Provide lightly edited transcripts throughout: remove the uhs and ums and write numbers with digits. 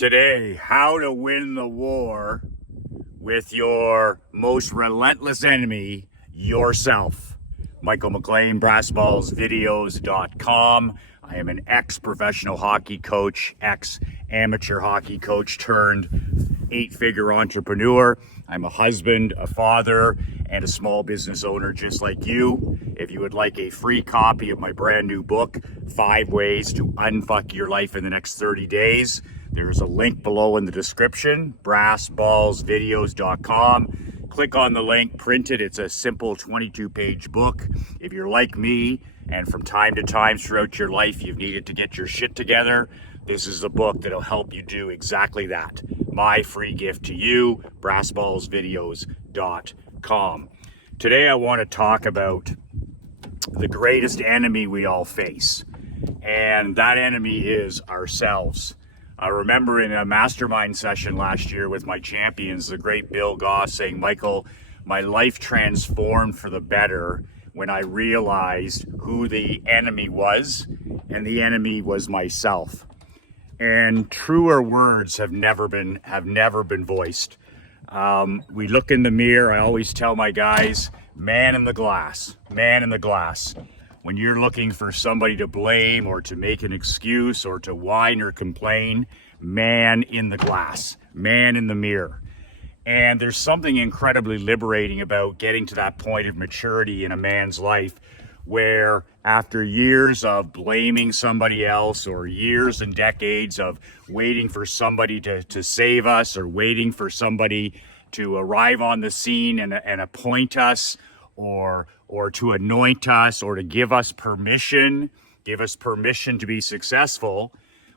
Today, how to win the war with your most relentless enemy, yourself. Michael McLean, brassballsvideos.com. I am an ex-professional hockey coach, ex-amateur hockey coach turned eight-figure entrepreneur. I'm a husband, a father, and a small business owner just like you. If you would like a free copy of my brand new book, 5 Ways to Unfuck Your Life in the Next 30 Days, there's a link below in the description, brassballsvideos.com. Click on the link, print it. It's a simple 22-page book. If you're like me and from time to time throughout your life you've needed to get your shit together, this is a book that'll help you do exactly that. My free gift to you, brassballsvideos.com. Today I want to talk about the greatest enemy we all face, and that enemy is ourselves. I remember in a mastermind session last year with my champions, the great Bill Goss saying, Michael, my life transformed for the better when I realized who the enemy was, and the enemy was myself. And truer words have never been voiced. We look in the mirror. I always tell my guys, man in the glass, man in the glass. When you're looking for somebody to blame or to make an excuse or to whine or complain, man in the glass, man in the mirror. And there's something incredibly liberating about getting to that point of maturity in a man's life where after years of blaming somebody else or years and decades of waiting for somebody to save us or waiting for somebody to arrive on the scene and appoint us or to anoint us or to give us permission to be successful,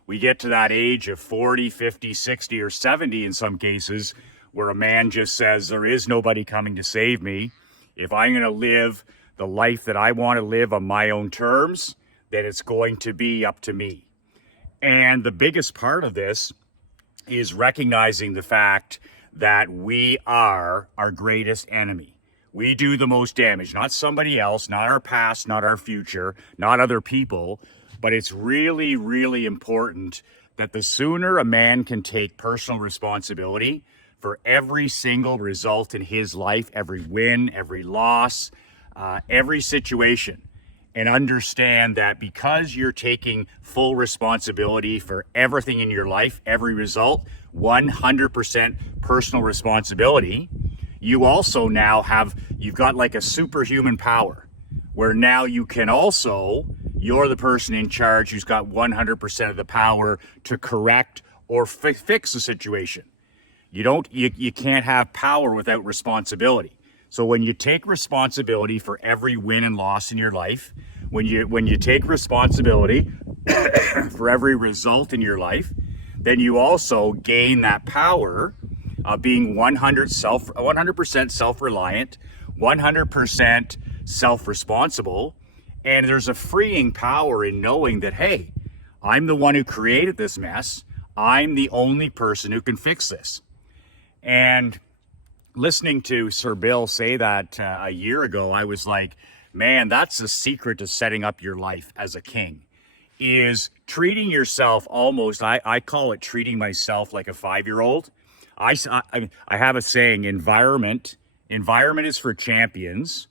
we get to that age of 40, 50, 60, or 70 in some cases where a man just says, there is nobody coming to save me. If I'm going to live the life that I want to live on my own terms, then it's going to be up to me. And the biggest part of this is recognizing the fact that we are our greatest enemy. We do the most damage, not somebody else, not our past, not our future, not other people, but it's really, really important that the sooner a man can take personal responsibility for every single result in his life, every win, every loss, every situation, and understand that because you're taking full responsibility for everything in your life, every result, 100% personal responsibility, you also now you've got like a superhuman power where now you can also, you're the person in charge who's got 100% of the power to correct or fix the situation. You can't have power without responsibility. So when you take responsibility for every win and loss in your life, when you take responsibility for every result in your life, then you also gain that power of being 100% self-reliant, 100% self-responsible, and there's a freeing power in knowing that, hey, I'm the one who created this mess. I'm the only person who can fix this. And listening to Sir Bill say that a year ago, I was like, man, that's the secret to setting up your life as a king, is treating yourself almost, I call it treating myself like a 5-year-old. I have a saying, environment is for champions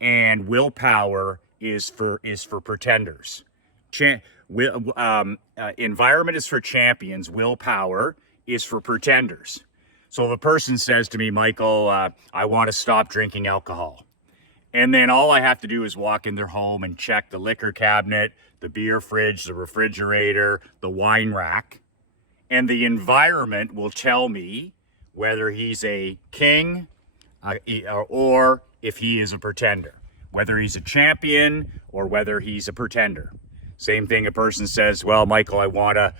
and willpower is for pretenders. Environment is for champions, willpower is for pretenders. So if a person says to me, Michael, I want to stop drinking alcohol, and then all I have to do is walk in their home and check the liquor cabinet, the beer fridge, the refrigerator, the wine rack, and the environment will tell me whether he's a king or if he is a pretender, whether he's a champion or whether he's a pretender. Same thing, a person says, well, Michael, I want to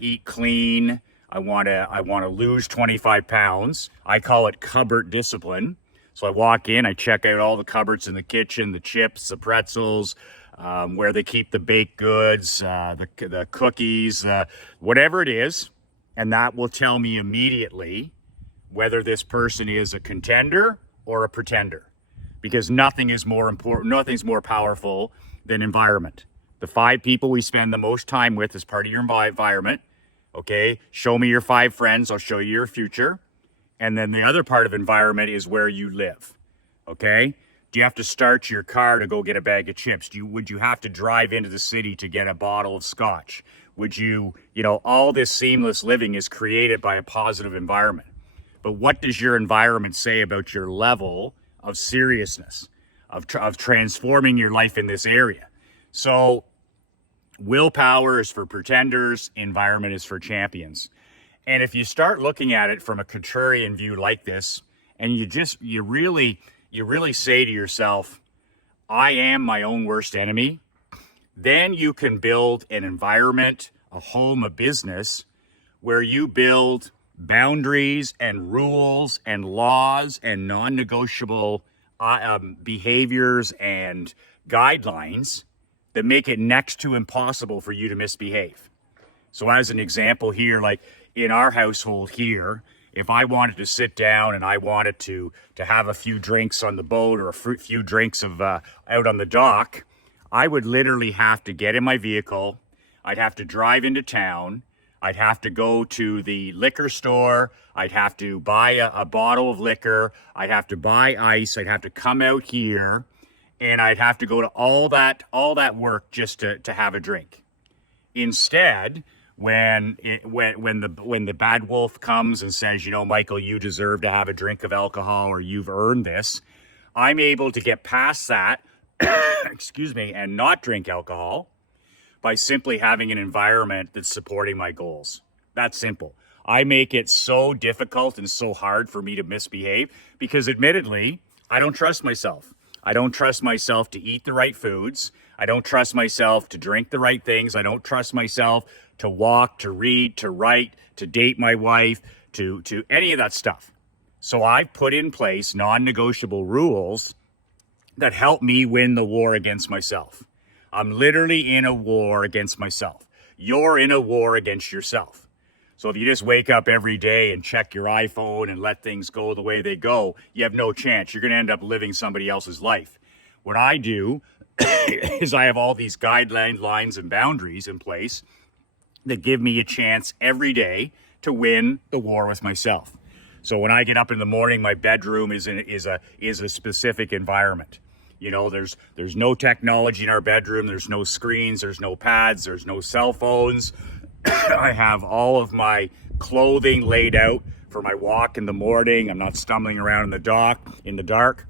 eat clean. I want to lose 25 pounds. I call it cupboard discipline. So I walk in, I check out all the cupboards in the kitchen, the chips, the pretzels, where they keep the baked goods, the cookies, whatever it is. And that will tell me immediately whether this person is a contender or a pretender. Because nothing's more powerful than environment. The 5 people we spend the most time with as part of your environment Okay, show me your 5 friends, I'll show you your future. And then the other part of environment is where you live. Okay, do you have to start your car to go get a bag of chips? Would you have to drive into the city to get a bottle of scotch? Would you, all this seamless living is created by a positive environment. But what does your environment say about your level of seriousness, of transforming your life in this area? So willpower is for pretenders, environment is for champions. And if you start looking at it from a contrarian view like this, and you really say to yourself, I am my own worst enemy, then you can build an environment, a home, a business where you build boundaries and rules and laws and non-negotiable behaviors and guidelines that make it next to impossible for you to misbehave. So as an example here, like in our household here, if I wanted to sit down and I wanted to have a few drinks on the boat or a few drinks of out on the dock, I would literally have to get in my vehicle. I'd have to drive into town. I'd have to go to the liquor store. I'd have to buy a bottle of liquor. I'd have to buy ice. I'd have to come out here, and I'd have to go to all that work just to have a drink. Instead, when the bad wolf comes and says, Michael, you deserve to have a drink of alcohol or you've earned this, I'm able to get past that, excuse me, and not drink alcohol by simply having an environment that's supporting my goals. That's simple. I make it so difficult and so hard for me to misbehave because admittedly, I don't trust myself. I don't trust myself to eat the right foods. I don't trust myself to drink the right things. I don't trust myself to walk, to read, to write, to date my wife, to any of that stuff. So I've put in place non-negotiable rules that help me win the war against myself. I'm literally in a war against myself. You're in a war against yourself. So if you just wake up every day and check your iPhone and let things go the way they go, you have no chance. You're going to end up living somebody else's life. What I do is I have all these guidelines, lines, and boundaries in place that give me a chance every day to win the war with myself. So when I get up in the morning, my bedroom is a specific environment. There's no technology in our bedroom. There's no screens. There's no pads. There's no cell phones. I have all of my clothing laid out for my walk in the morning. I'm not stumbling around in the dark.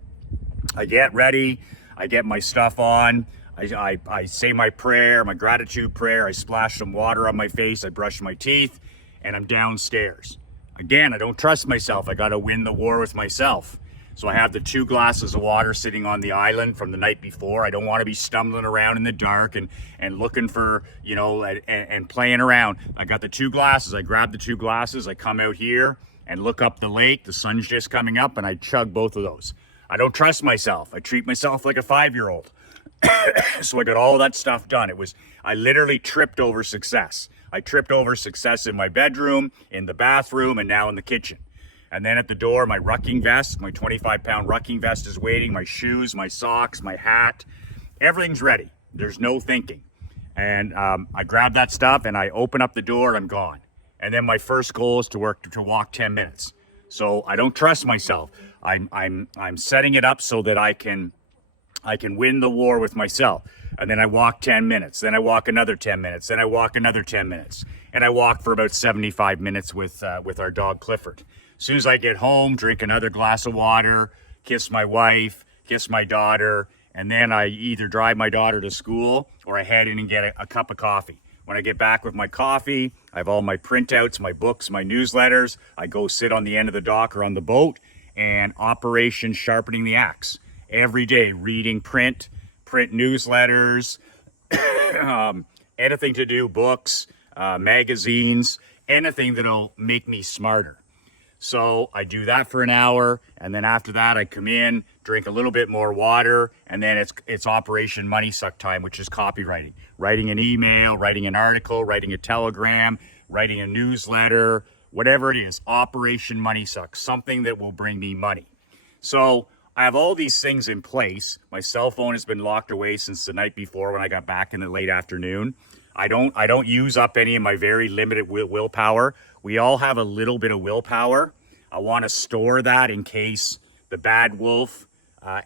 I get ready. I get my stuff on. I say my prayer, my gratitude prayer. I splash some water on my face. I brush my teeth, and I'm downstairs. Again, I don't trust myself. I got to win the war with myself. So I have the 2 glasses of water sitting on the island from the night before. I don't want to be stumbling around in the dark and looking for, and playing around. I got the 2 glasses. I grab the 2 glasses. I come out here and look up the lake. The sun's just coming up, and I chug both of those. I don't trust myself. I treat myself like a 5-year-old. So I got all that stuff done. I literally tripped over success. I tripped over success in my bedroom, in the bathroom, and now in the kitchen. And then at the door, my rucking vest, my 25-pound rucking vest is waiting, my shoes, my socks, my hat, everything's ready. There's no thinking. And I grab that stuff and I open up the door and I'm gone. And then my first goal is to walk 10 minutes. So I don't trust myself. I'm setting it up so that I can win the war with myself. And then I walk 10 minutes. Then I walk another 10 minutes. Then I walk another 10 minutes. And I walk for about 75 minutes with our dog Clifford. As soon as I get home, drink another glass of water, kiss my wife, kiss my daughter, and then I either drive my daughter to school or I head in and get a cup of coffee. When I get back with my coffee, I have all my printouts, my books, my newsletters. I go sit on the end of the dock or on the boat and Operation Sharpening the Axe. Every day, reading print newsletters, anything to do, books, magazines, anything that'll make me smarter. So I do that for an hour, and then after that I come in, drink a little bit more water, and then it's Operation Money Suck time, which is copywriting. Writing an email, writing an article, writing a telegram, writing a newsletter, whatever it is, Operation Money Suck, something that will bring me money. So I have all these things in place. My cell phone has been locked away since the night before when I got back in the late afternoon. I don't use up any of my very limited willpower. We all have a little bit of willpower. I want to store that in case the bad wolf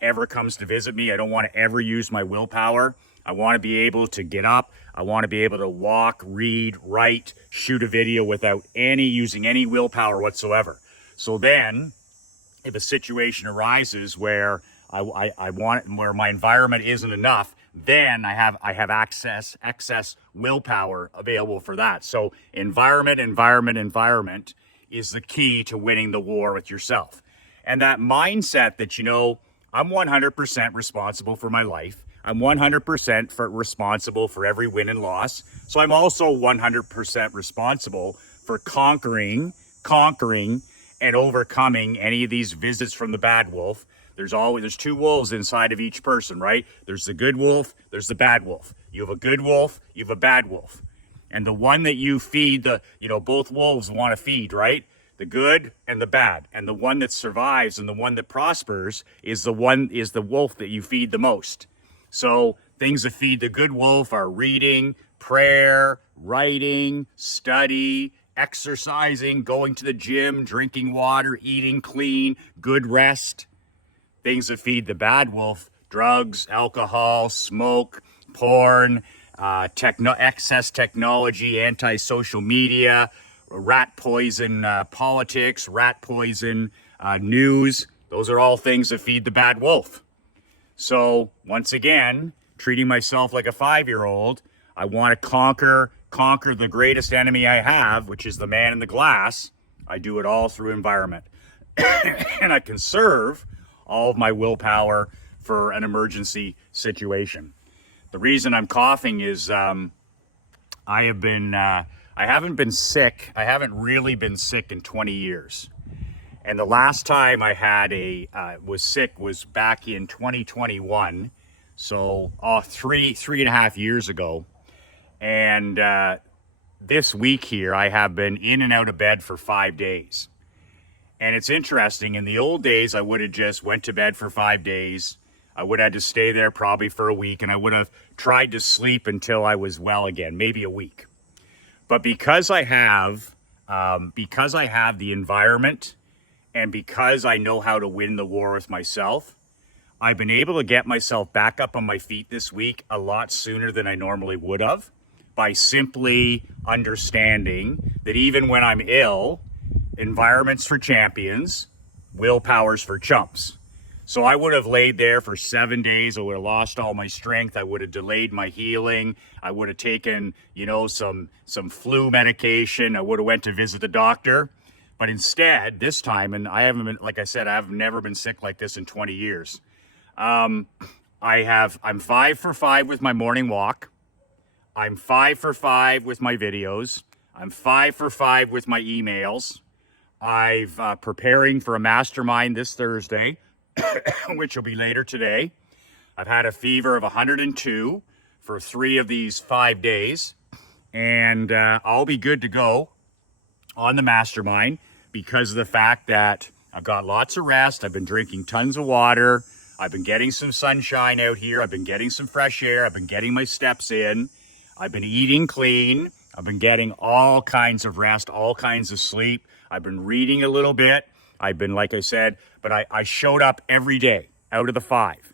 ever comes to visit me. I don't want to ever use my willpower. I want to be able to get up. I want to be able to walk, read, write, shoot a video without using any willpower whatsoever. So then, if a situation arises where where my environment isn't enough, then I have excess willpower available for that. So environment is the key to winning the war with yourself. And that mindset that, I'm 100% responsible for my life. I'm 100% responsible for every win and loss. So I'm also 100% responsible for conquering and overcoming any of these visits from the bad wolf. There's two wolves inside of each person, right? There's the good wolf, there's the bad wolf. You have a good wolf, you have a bad wolf. And the one that you feed, both wolves want to feed, right? The good and the bad. And the one that survives and the one that prospers is the wolf that you feed the most. So things that feed the good wolf are reading, prayer, writing, study, exercising, going to the gym, drinking water, eating clean, good rest. Things that feed the bad wolf: drugs, alcohol, smoke, porn, excess technology, anti-social media, rat poison politics, rat poison news. Those are all things that feed the bad wolf. So once again, treating myself like a 5-year-old, I want to conquer the greatest enemy I have, which is the man in the glass. I do it all through environment. And I conserve all of my willpower for an emergency situation. The reason I'm coughing is I haven't been sick. I haven't really been sick in 20 years. And the last time I was sick was back in 2021. So 3.5 years ago. And this week here, I have been in and out of bed for 5 days. And it's interesting. In the old days, I would have just went to bed for 5 days. I would have had to stay there probably for a week, and I would have tried to sleep until I was well again, maybe a week. But because I have the environment, and because I know how to win the war with myself, I've been able to get myself back up on my feet this week a lot sooner than I normally would have, by simply understanding that even when I'm ill, environment's for champions, willpower's for chumps. So I would have laid there for 7 days. I would have lost all my strength. I would have delayed my healing. I would have taken, some flu medication. I would have went to visit the doctor. But instead, this time, and I haven't been, like I said, I've never been sick like this in 20 years. I'm 5 for 5 with my morning walk. I'm 5 for 5 with my videos. I'm 5 for 5 with my emails. I've preparing for a mastermind this Thursday, which will be later today. I've had a fever of 102 for 3 of these 5 days, and I'll be good to go on the mastermind because of the fact that I've got lots of rest. I've been drinking tons of water. I've been getting some sunshine out here. I've been getting some fresh air. I've been getting my steps in. I've been eating clean. I've been getting all kinds of rest, all kinds of sleep. I've been reading a little bit. I've been, like I said, but I showed up every day out of the 5.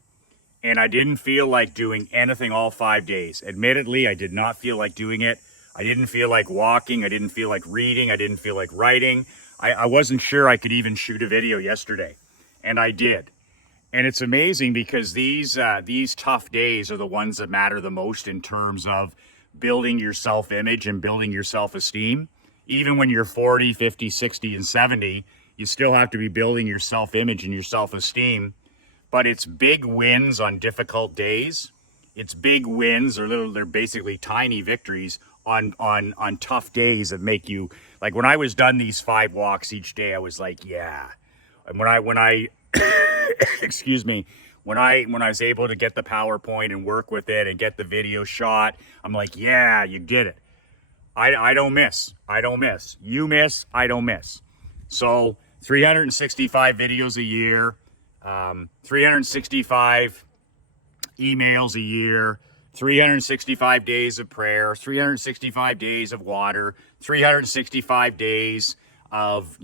And I didn't feel like doing anything all 5 days. Admittedly, I did not feel like doing it. I didn't feel like walking. I didn't feel like reading. I didn't feel like writing. I wasn't sure I could even shoot a video yesterday. And I did. And it's amazing because these tough days are the ones that matter the most in terms of building your self-image and building your self-esteem. Even when you're 40, 50, 60, and 70, you still have to be building your self-image and your self-esteem. But it's big wins on difficult days. It's big wins, or they're basically tiny victories on tough days that make you, like when I was done these 5 walks each day, I was like, yeah. And when I excuse me, when I was able to get the PowerPoint and work with it and get the video shot, I'm like, yeah, you did it. I don't miss. I don't miss. You miss, I don't miss. So 365 videos a year, 365 emails a year, 365 days of prayer, 365 days of water, 365 days of,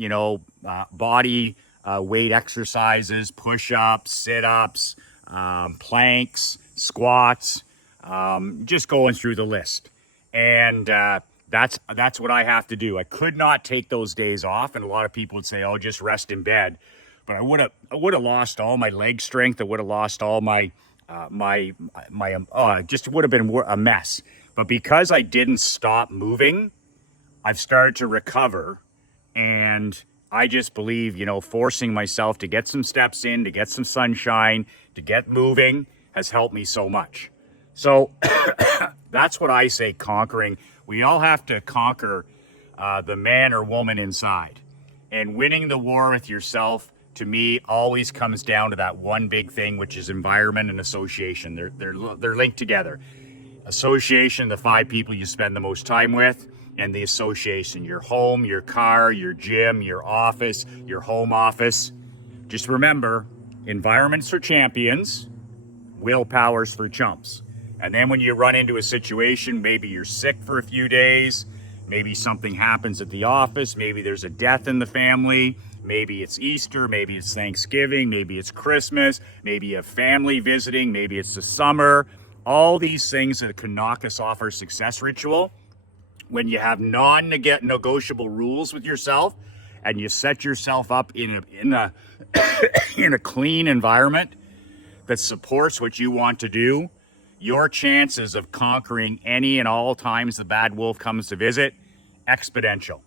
body weight exercises, push-ups, sit-ups, planks, squats, just going through the list. And that's what I have to do. I could not take those days off, and a lot of people would say, "Oh, just rest in bed." But I would have lost all my leg strength. I would have lost all my just would have been a mess. But because I didn't stop moving, I've started to recover, and I just believe, forcing myself to get some steps in, to get some sunshine, to get moving has helped me so much. So that's what I say, conquering. We all have to conquer the man or woman inside. And winning the war with yourself, to me, always comes down to that one big thing, which is environment and association. They're linked together. Association, the 5 people you spend the most time with, and the association, your home, your car, your gym, your office, your home office. Just remember, environments for champions, willpower's for chumps. And then when you run into a situation, maybe you're sick for a few days, maybe something happens at the office, maybe there's a death in the family, maybe it's Easter, maybe it's Thanksgiving, maybe it's Christmas, maybe you have family visiting, maybe it's the summer. All these things that can knock us off our success ritual. When you have non-negotiable rules with yourself and you set yourself up in a in a clean environment that supports what you want to do, your chances of conquering any and all times the bad wolf comes to visit, exponential.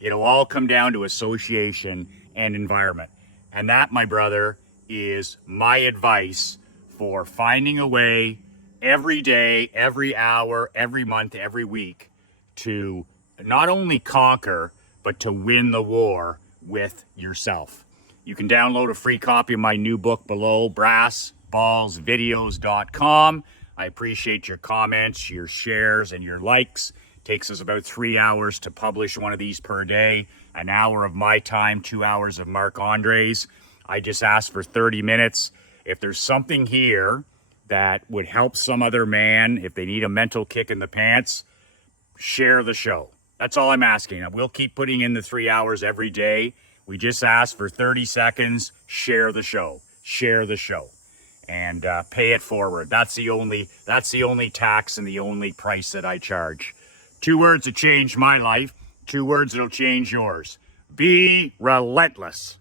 It'll all come down to association and environment. And that, my brother, is my advice for finding a way every day, every hour, every month, every week to not only conquer, but to win the war with yourself. You can download a free copy of my new book below, brassballsvideos.com. I appreciate your comments, your shares, and your likes. It takes us about 3 hours to publish one of these per day, an hour of my time, 2 hours of Marc Andre's. I just ask for 30 minutes. If there's something here that would help some other man, if they need a mental kick in the pants, share the show. That's all I'm asking. We'll keep putting in the 3 hours every day. We just ask for 30 seconds. Share the show. Share the show. And pay it forward. That's the only tax and the only price that I charge. 2 words that changed my life. 2 words that'll change yours. Be relentless.